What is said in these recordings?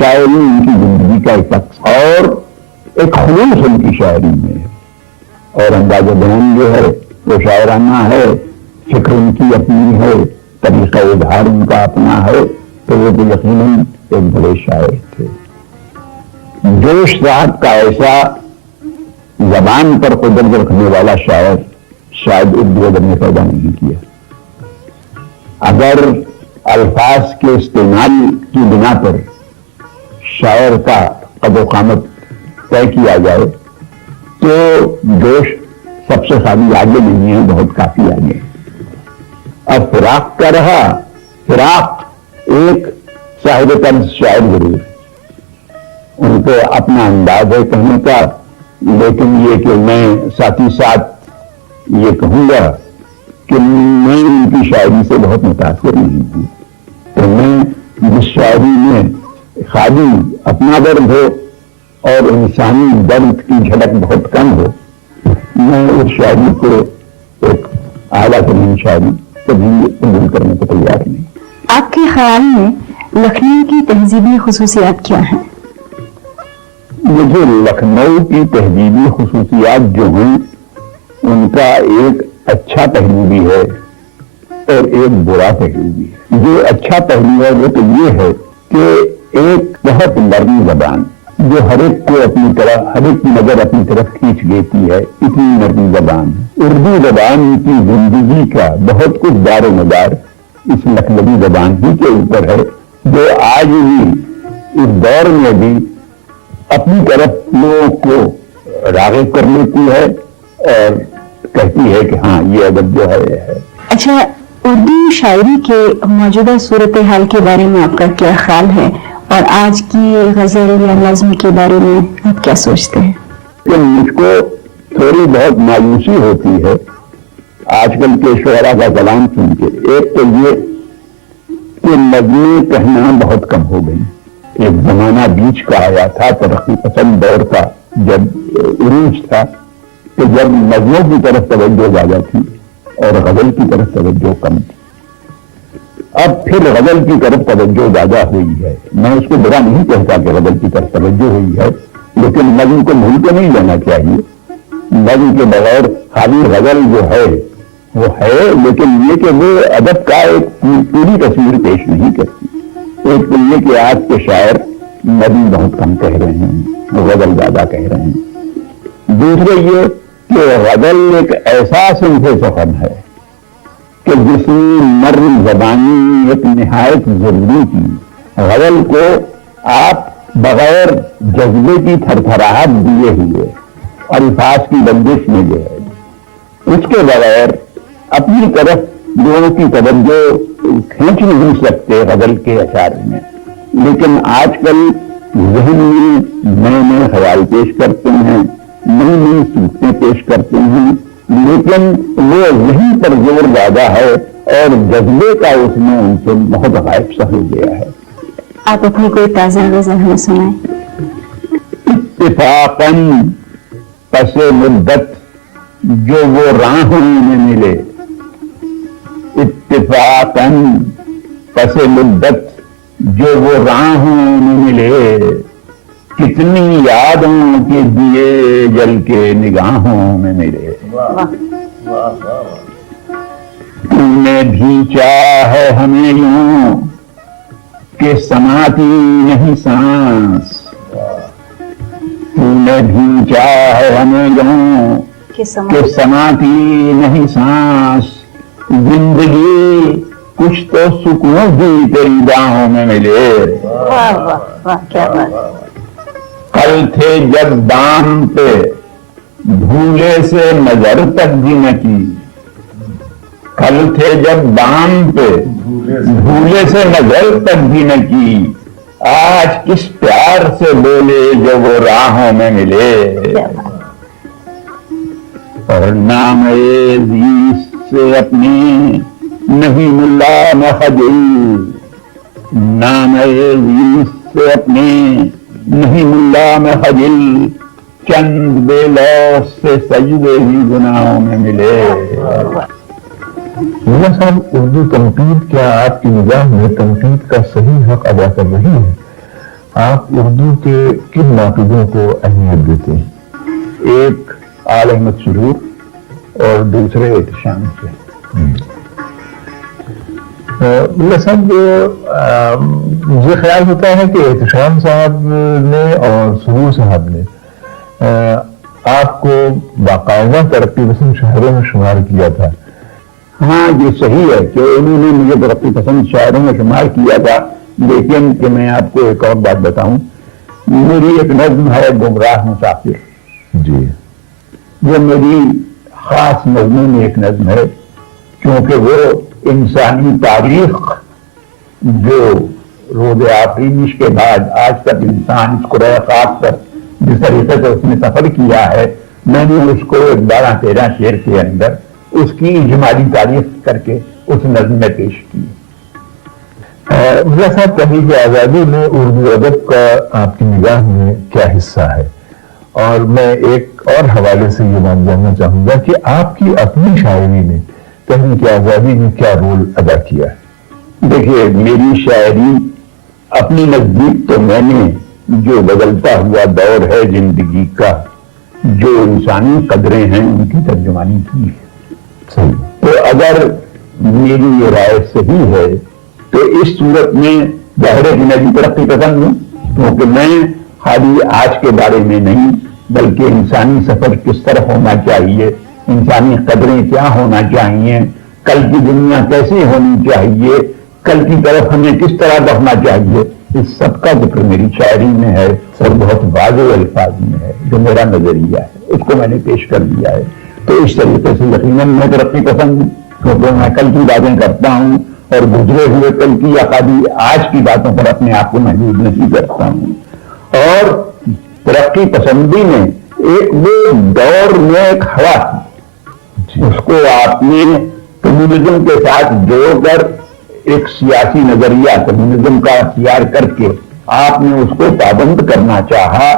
شاعری ان کی زندگی کا ایک عکس اور ایک خلوص ان کی شاعری میں ہے، اور انداز بیان جو ہے وہ شاعرانہ ہے، فکر ان کی اپنی ہے، طریقہ اظہار ان کا اپنا ہے، تو وہ تو یقیناً ایک بڑے شاعر تھے۔ جوش صاحب کا ایسا زبان پر قدرت رکھنے والا شاعر شاید اردو ادب نے پیدا نہیں کیا۔ اگر الفاظ کے استعمال کی بنا پر شاعر کا قد و قامت طے کیا جائے تو جوش سب سے خالی آگے نہیں ہے، بہت کافی آگے ہے۔ اب فراق کا رہا، فراق ایک صاحب طرز شاعر ضرور ہے، ان کو اپنا انداز ہے کہنے کا، لیکن یہ کہ میں ساتھ ہی ساتھ یہ کہوں گا کہ میں ان کی شاعری سے بہت متاثر نہیں ہوں، تو میں جس شاعری میں خالی اپنا درد ہو اور انسانی درد کی جھلک بہت کم ہو، میں اس شاعری کو ایک اعلیٰ ترین شاعری کبھی قبول کرنے کو تیار نہیں۔ آپ کے خیال میں لکھنؤ کی تہذیبی خصوصیات کیا ہیں؟ مجھے لکھنؤ کی تہذیبی خصوصیات جو ہیں ان کا ایک اچھا پہلو بھی ہے اور ایک برا پہلو بھی ہے۔ جو اچھا پہلو ہے وہ تو یہ ہے کہ ایک بہت نرم زبان جو ہر ایک کو اپنی طرح، ہر ایک کی نظر اپنی طرف کھینچ لیتی ہے، اتنی نرم زبان ہے۔ اردو زبان کی زندگی کا بہت کچھ دار و مدار اس لکھنوی زبان ہی کے اوپر ہے، جو آج بھی اس دور میں بھی اپنی طرف لوگوں کو راغب کر لیتی ہے اور کہتی ہے کہ ہاں یہ ادب جو ہے یہ ہے۔ اچھا، اردو شاعری کے موجودہ صورتحال کے بارے میں آپ کا کیا خیال ہے، اور آج کی غزل یا نظم کے بارے میں آپ کیا سوچتے ہیں؟ کہ مجھ کو تھوڑی بہت مایوسی ہوتی ہے آج کل کے شعراء کا کلام سن کے۔ ایک تو یہ کہ نظمیں کہنا بہت کم ہو گئی۔ ایک زمانہ بیچ کا آیا تھا، ترقی پسند دور کا جب عروج تھا، کہ جب نظموں کی طرف توجہ زیادہ تھی اور غزل کی طرف توجہ کم تھی۔ اب پھر غزل کی طرف توجہ زیادہ ہوئی ہے۔ میں اس کو برا نہیں کہتا کہ غزل کی طرف توجہ ہوئی ہے، لیکن نظم کو بھول کے نہیں لینا چاہیے۔ نظم کے بغیر خالی غزل جو ہے وہ ہے، لیکن یہ کہ وہ ادب کا ایک پوری تصویر پیش نہیں کرتی۔ ایک تو یہ کہ آج کے شاعر نظم بہت کم کہہ رہے ہیں، غزل زیادہ کہہ رہے ہیں۔ دوسرے یہ کہ غزل ایک ایسا صنف سخن ہے کہ جس میں نرم زبانی ایک نہایت ضروری کی، غزل کو آپ بغیر جذبے کی تھرتھراہٹ دیے ہوئے الفاظ کی بندش میں جو ہے اس کے بغیر اپنی طرف لوگوں کی توجہ کھینچ نہیں سکتے غزل کے اشعار میں۔ لیکن آج کل ذہن میں نئے نئے خیال پیش کرتے ہیں، نئی نئی صورتیں پیش کرتے ہیں، لیکن وہ ذہن پر زور زیادہ ہے اور جذبے کا اس میں ان سے بہت غائب سا ہو گیا ہے۔ آپ اپنی کوئی تازہ غزل ہمیں سنائیں۔ اتفاقاً پس مدت جو وہ راہوں میں ملے، اتفاقاً پس مدت جو وہ راہوں میں ملے، کتنی یادوں کے دیے جل کے نگاہوں میں ملے۔ تم نے بھینچا ہے ہمیں یوں کہ سماتی نہیں سانس، تم نے بھینچا ہے ہمیں یوں کہ سماتی نہیں سانس، زندگی کچھ تو سکون بھی تیری باہوں میں ملے۔ واہ واہ واہ، کیا بات۔ کل تھے جب بام پہ بھولے سے نظر تک بھی نہ کی، کل تھے جب بام پہ بھولے سے نظر تک بھی نہ کی، آج کس پیار سے بولے جو وہ راہوں میں ملے۔ اور نام عزیز سے اپنے نہیں ملا نہ خجل، نام عزیز سے اپنے نہیں ملا میں خجل، چند بے لوث سے سجدے ہی گناہوں میں ملے۔ میاں صاحب، اردو تنقید کیا آپ کی نگاہ میں تنقید کا صحیح حق ادا کر رہی ہے؟ آپ اردو کے کن ناقدوں کو اہمیت دیتے ہیں؟ ایک آل احمد سرور اور دوسرے احتشام سے۔ ملا صاحب، مجھے خیال ہوتا ہے کہ احتشام صاحب نے اور سرور صاحب نے آپ کو باقاعدہ ترقی پسند شاعروں میں شمار کیا تھا۔ ہاں یہ صحیح ہے کہ انہوں نے مجھے ترقی پسند شاعروں میں شمار کیا تھا، لیکن کہ میں آپ کو ایک اور بات بتاؤں، میری ایک نظم ہے گمراہ مسافر، جی، وہ میری خاص نظموں میں ایک نظم ہے، کیونکہ وہ انسانی تاریخ جو روز آفرینش کے بعد آج تک انسان اس قرۂ خاک پر جس طریقے سے اس نے سفر کیا ہے، میں نے اس کو 12-13 شعر کے اندر اس کی اجمالی تاریخ کر کے اس نظم میں پیش کی۔ مرزا صاحب، تحریک آزادی میں اردو ادب کا آپ کی نگاہ میں کیا حصہ ہے؟ اور میں ایک اور حوالے سے یہ بات جاننا چاہوں گا کہ آپ کی اپنی شاعری میں تحریک آزادی میں کیا رول ادا کیا ہے؟ دیکھیے، میری شاعری اپنی نزدیک تو میں نے جو بدلتا ہوا دور ہے زندگی کا، جو انسانی قدریں ہیں ان کی ترجمانی کی ہے۔ صحیح۔ تو اگر میری یہ رائے صحیح ہے تو اس صورت میں ظاہر ہے کہ میں بھی ترقی پسند ہوں، کیونکہ میں خالی آج کے بارے میں نہیں بلکہ انسانی سفر کس طرح ہونا چاہیے، انسانی قدریں کیا ہونا چاہیے، کل کی دنیا کیسے ہونی چاہیے، کل کی طرف ہمیں کس طرح بڑھنا چاہیے، اس سب کا ذکر میری شاعری میں ہے اور بہت واضح الفاظ میں ہے۔ جو میرا نظریہ ہے اس کو میں نے پیش کر دیا ہے۔ تو اس طریقے سے یقیناً میں ترقی پسند ہوں، کیونکہ میں کل کی باتیں کرتا ہوں اور گزرے ہوئے کل کی یا خالی آج کی باتوں پر اپنے آپ کو محدود نہیں کرتا ہوں۔ اور ترقی پسندی میں ایک وہ دور میں ایک ہوا تھی، اس کو آپ نے کمیونزم کے ساتھ جوڑ کر ایک سیاسی نظریہ کمیونزم کا اختیار کر کے آپ نے اس کو پابند کرنا چاہا۔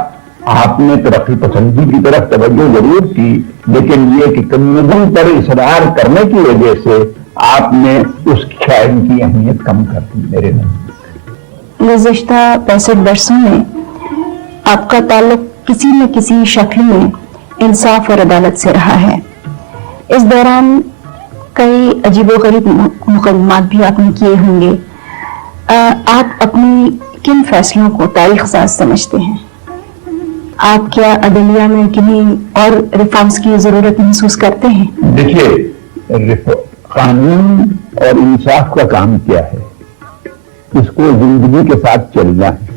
آپ نے ترقی پسندی کی طرف توجہ ضرور کی، لیکن یہ کہ کمیونزم پر اصرار کرنے کی وجہ سے آپ نے اس شاعری کی اہمیت کم کر دی میرے نزدیک۔ گزشتہ 65 برسوں میں آپ کا تعلق کسی نہ کسی شکل میں انصاف اور عدالت سے رہا ہے۔ اس دوران کئی عجیب و غریب مقدمات بھی آپ نے کیے ہوں گے۔ آپ اپنی کن فیصلوں کو تاریخ ساز سمجھتے ہیں؟ آپ کیا عدلیہ میں کنہیں اور ریفارمز کی ضرورت محسوس کرتے ہیں؟ دیکھیے، قانون اور انصاف کا کام کیا ہے؟ اس کو زندگی کے ساتھ چلنا ہے۔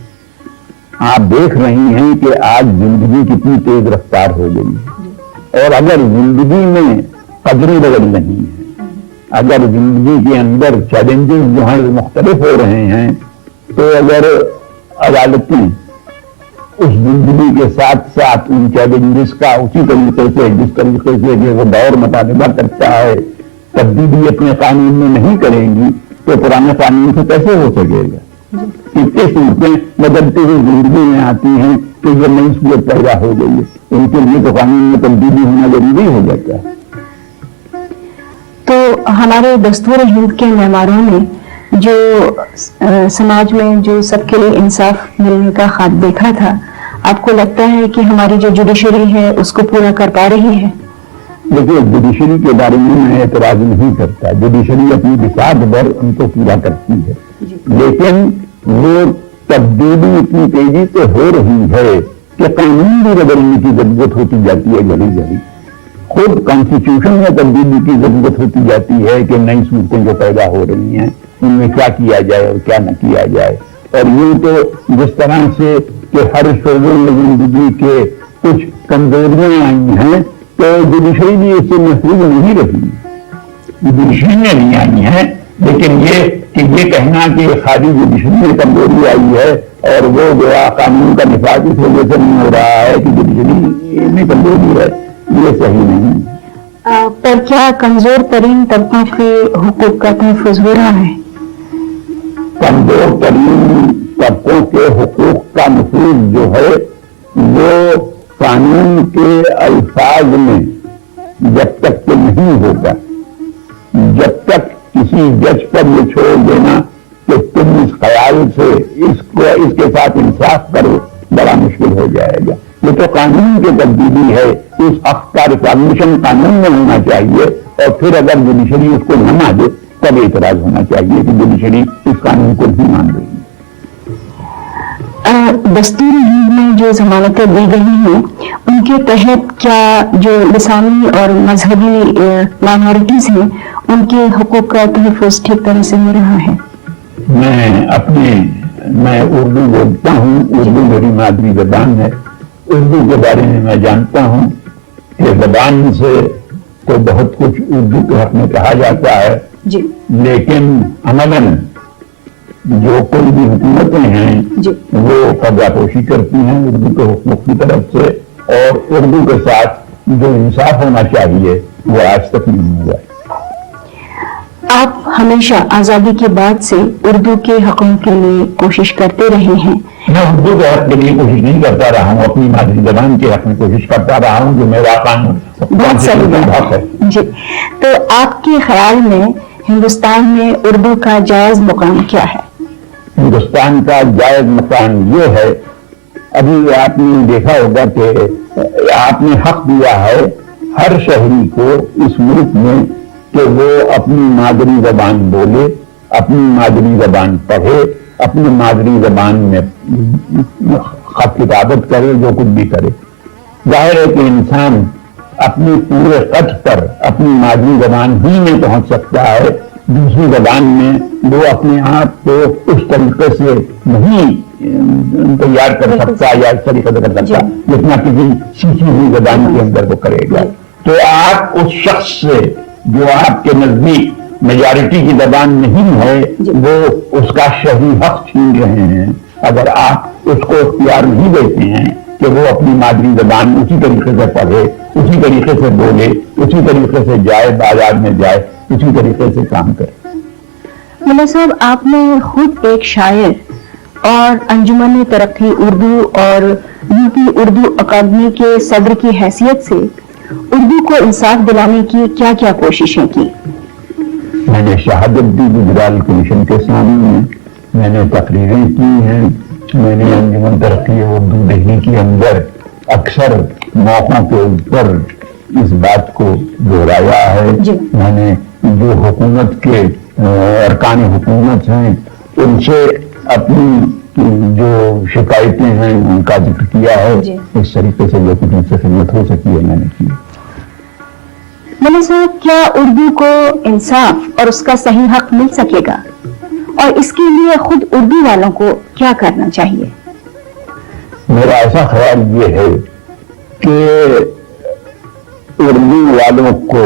آپ دیکھ رہی ہیں کہ آج زندگی کتنی تیز رفتار ہو گئی ہے، اور اگر زندگی میں قدریں بدل رہی ہیں، اگر زندگی کے اندر چیلنجز جو ہیں مختلف ہو رہے ہیں، تو اگر عدالتیں اس زندگی کے ساتھ ساتھ ان چیلنجز کا اسی طریقے سے جس طریقے سے کہ وہ دور مطالبہ کرتا ہے تبدیلی اپنے قانون میں نہیں کریں گی تو پرانے قانون سے کیسے ہو سکے گا؟ کتنی صورتیں بدلتی ہوئی زندگی میں آتی ہیں کہ یہ نئی صورت پیدا ہو گئی ہے، ان کے لیے تو قانون میں تبدیلی ہونا ضروری ہو جاتا ہے۔ تو ہمارے دستور ہند کے معماروں نے جو سماج میں جو سب کے لیے انصاف ملنے کا خواب دیکھا تھا، آپ کو لگتا ہے کہ ہماری جو جوڈیشری ہے اس کو پورا کر پا رہی ہے؟ دیکھیے، جوڈیشری کے بارے میں اعتراض نہیں کرتا، جوڈیشری اپنی بساط پر ان کو پورا کرتی ہے، لیکن وہ تبدیلی اتنی تیزی سے ہو رہی ہے کہ قانون بھی بدلنے کی ضرورت ہوتی جاتی ہے گھڑی گھڑی، خود کانسٹیٹیوشن میں تبدیلی کی ضرورت ہوتی جاتی ہے کہ نئی صورتیں جو پیدا ہو رہی ہیں ان میں کیا کیا جائے اور کیا نہ کیا جائے۔ اور یوں تو جس طرح سے کہ ہر شعبے میں زندگی کے کچھ کمزوریاں آئی ہیں تو جوڈیشری بھی اس سے محفوظ نہیں رہی، جوڈیشری میں نہیں آئی ہیں، لیکن یہ کہ یہ کہنا کہ خالی جوڈیشری میں کمزوری آئی ہے اور وہ جو قانون کا نفاذ اس وجہ سے نہیں ہو رہا ہے کہ جوڈیشری میں کمزوری ہے، یہ صحیح نہیں۔ پر کیا کمزور ترین طبقوں کے حقوق کا تحفظ ہو رہا ہے؟ کمزور ترین طبقوں کے حقوق کا نفوذ جو ہے وہ قانون کے الفاظ میں جب تک کہ نہیں ہوگا، جب تک کسی جج پر یہ چھوڑ دینا کہ تم اس خیال سے اس کو ہے اس کے ساتھ انصاف کرو، بڑا مشکل ہو جائے گا. یہ تو قانون کی تبدیلی ہے، اس حق کا ریکگنیشن قانون میں ہونا چاہیے، اور پھر اگر جوڈیشری اس کو نہ مانے تب اعتراض ہونا چاہیے کہ جوڈیشری اس قانون کو نہیں مان رہی ہے. دستور ہند میں جو ضمانتیں دی گئی ہیں ان کے تحت کیا جو لسانی اور مذہبی مائنورٹیز ہیں ان کے حقوق کا تحفظ ٹھیک طرح سے ہو رہا ہے؟ میں اردو بولتا ہوں، اردو میری مادری زبان ہے. اردو کے بارے میں میں جانتا ہوں کہ زبان سے تو بہت کچھ اردو کے حق میں کہا جاتا ہے جی، لیکن عملاً جو کوئی بھی حکومتیں ہیں جی، وہ پردہ پوشی کرتی ہیں اردو کے حقوق کی طرف سے، اور اردو کے ساتھ جو انصاف ہونا چاہیے وہ آج تک نہیں ہوا ہے. آپ ہمیشہ آزادی کے بعد سے اردو کے حقوق کے لیے کوشش کرتے رہے ہیں. میں اردو کے حق کے لیے کوشش نہیں کرتا رہا ہوں، اپنی مادری زبان کے حق میں کوشش کرتا رہا ہوں جو میرا قانون بہت صحیح حق ہے. جی، تو آپ کے خیال میں ہندوستان میں اردو کا جائز مقام کیا ہے؟ ہندوستان کا جائز مقام یہ ہے، ابھی آپ نے دیکھا ہوگا کہ آپ نے حق دیا ہے ہر شہری کو اس ملک میں کہ وہ اپنی مادری زبان بولے، اپنی مادری زبان پڑھے، اپنی مادری زبان میں خط کتابت کرے، جو کچھ بھی کرے. ظاہر ہے کہ انسان اپنی پورے قد پر اپنی مادری زبان ہی میں پہنچ سکتا ہے، دوسری زبان میں وہ اپنے آپ کو اس طریقے سے نہیں تیار کر سکتا یا اس طریقے سے کر سکتا جتنا کسی سیکھی ہوئی زبان کے اندر وہ کرے گا. تو آپ اس شخص سے جو آپ کے نزدیک میجارٹی کی زبان نہیں ہے وہ اس کا شہری حق چھین رہے ہیں. اگر آپ اس کو اختیار نہیں دیتے ہیں کہ وہ اپنی مادری زبان اسی طریقے سے پڑھے، اسی طریقے سے بولے، اسی طریقے سے جائے، بازار میں جائے، اسی طریقے سے کام کرے. ملا صاحب، آپ نے خود ایک شاعر اور انجمن ترقی اردو اور یوپی اردو اکیڈمی کے صدر کی حیثیت سے اردو کو انصاف دلانے کی کیا کیا کوششیں کی؟ میں نے شہادت دی گجرال کمیشن کے سامنے، میں نے تقریریں کی ہیں، میں نے انجمن ترقی اردو دہلی کے اندر اکثر موقعوں کے اوپر اس بات کو دہرایا ہے. میں نے جو حکومت کے ارکان حکومت ہیں ان سے اپنی جو شکایتیں ہیں ان کا ذکر کیا ہے. اس طریقے سے جو کچھ مجھ سے خدمت ہو سکی ہے میں نے کی. ملا صاحب، کیا اردو کو انصاف اور اس کا صحیح حق مل سکے گا، اور اس کے لیے خود اردو والوں کو کیا کرنا چاہیے؟ میرا ایسا خیال یہ ہے کہ اردو والوں کو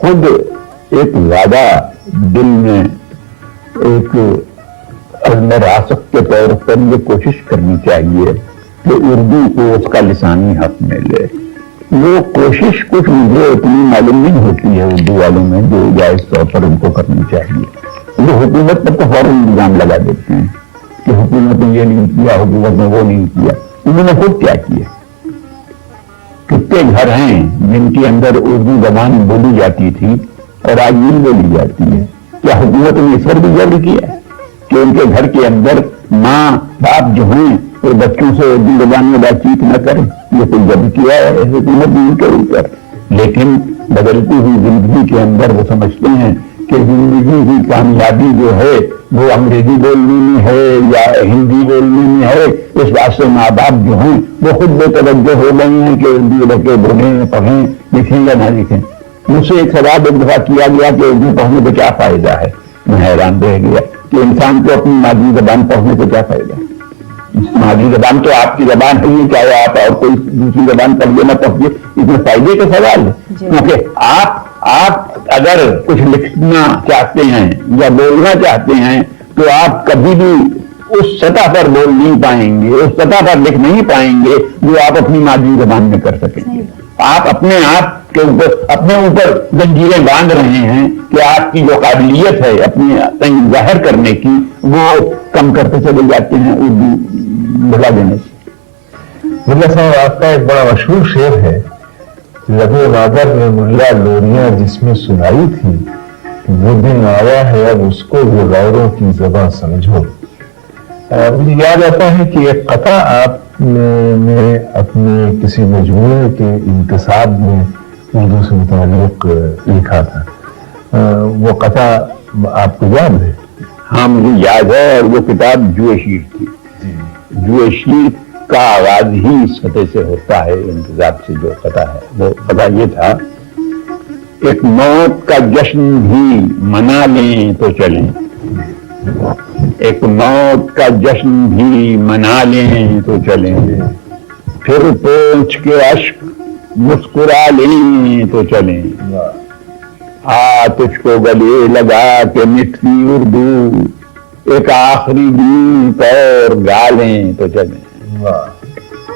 خود ایک وعدہ دل میں ایک عزم راست کے طور پر یہ کوشش کرنی چاہیے کہ اردو کو اس کا لسانی حق ملے. وہ کوشش کچھ مجھے اتنی معلوم نہیں ہوتی ہے اردو والوں میں جو جائز طور پر ان کو کرنی چاہیے. وہ حکومت پر تو فوراً الزام لگا دیتے ہیں کہ حکومت نے یہ نہیں کیا، حکومت نے وہ نہیں کیا. انہوں نے خود کیا کیا؟ کتنے گھر ہیں جن کے اندر اردو زبان بولی جاتی تھی اور آج نہیں بولی جاتی ہے؟ کیا حکومت نے اس پر بھی جبر کیا ہے کہ ان کے گھر کے اندر ماں باپ جو ہیں وہ بچوں سے اردو زبان میں بات چیت نہ کریں؟ یہ کوئی جبر کیا ہے حکومت نے ان کے اوپر. لیکن بدلتی ہوئی زندگی کے اندر وہ سمجھتے ہیں کہ زندگی کی کامیابی جو ہے وہ انگریزی بولنے میں ہے یا ہندی بولنے میں ہے. اس بات سے ماں باپ جو ہیں وہ خود بے توجہ ہو گئے ہیں کہ اردو بچے بولیں، پڑھیں، لکھیں یا نہ لکھیں. مجھ سے ایک سوال ایک دفعہ کیا گیا کہ اردو پڑھنے کا کیا فائدہ ہے. میں حیران رہ گیا کہ انسان کو اپنی مادری زبان پڑھنے کا کیا فائدہ ہے. مادری زبان تو آپ کی زبان ہے ہی، چاہے آپ اور کوئی دوسری زبان پڑھیے نہ پڑھیے، اس میں فائدے کا سوال ہے. کیونکہ آپ اگر کچھ لکھنا چاہتے ہیں یا بولنا چاہتے ہیں تو آپ کبھی بھی اس سطح پر بول نہیں پائیں گے، اس سطح پر لکھ نہیں پائیں گے جو آپ اپنی مادری زبان میں کر سکیں گے. آپ اپنے آپ کے اوپر اپنے اوپر زنجیریں باندھ رہے ہیں کہ آپ کی جو قابلیت ہے اپنی ظاہر کرنے کی وہ کم کرتے چلے جاتے ہیں اردو بلا دینے سے. ملا صاحب، آپ کا ایک بڑا مشہور شعر ہے، لبے مادر میں ملا لوریاں جس میں سنائی تھی، وہ دن آیا ہے اب اس کو وہ غیروں کی زباں سمجھو. مجھے یاد آتا ہے کہ ایک قطعہ آپ نے اپنے کسی مجموعے کے انتصاب میں اردو سے متعلق لکھا تھا، وہ قطعہ آپ کو یاد ہے؟ ہاں مجھے یاد ہے، اور وہ کتاب جوئے شیر تھی۔ جوئے شیر کا آغاز ہی اس سطح سے ہوتا ہے، انتظار سے جو قطعہ ہے وہ قطعہ یہ تھا: ایک موت کا جشن بھی منا لیں تو چلیں، ایک موت کا جشن بھی منا لیں تو چلیں، پھر پوچھ کے اشک مسکرا لیں تو چلیں، آ تجھ کو گلے لگا کے میٹھی اردو ایک آخری گیت اور گا لیں تو چلیں۔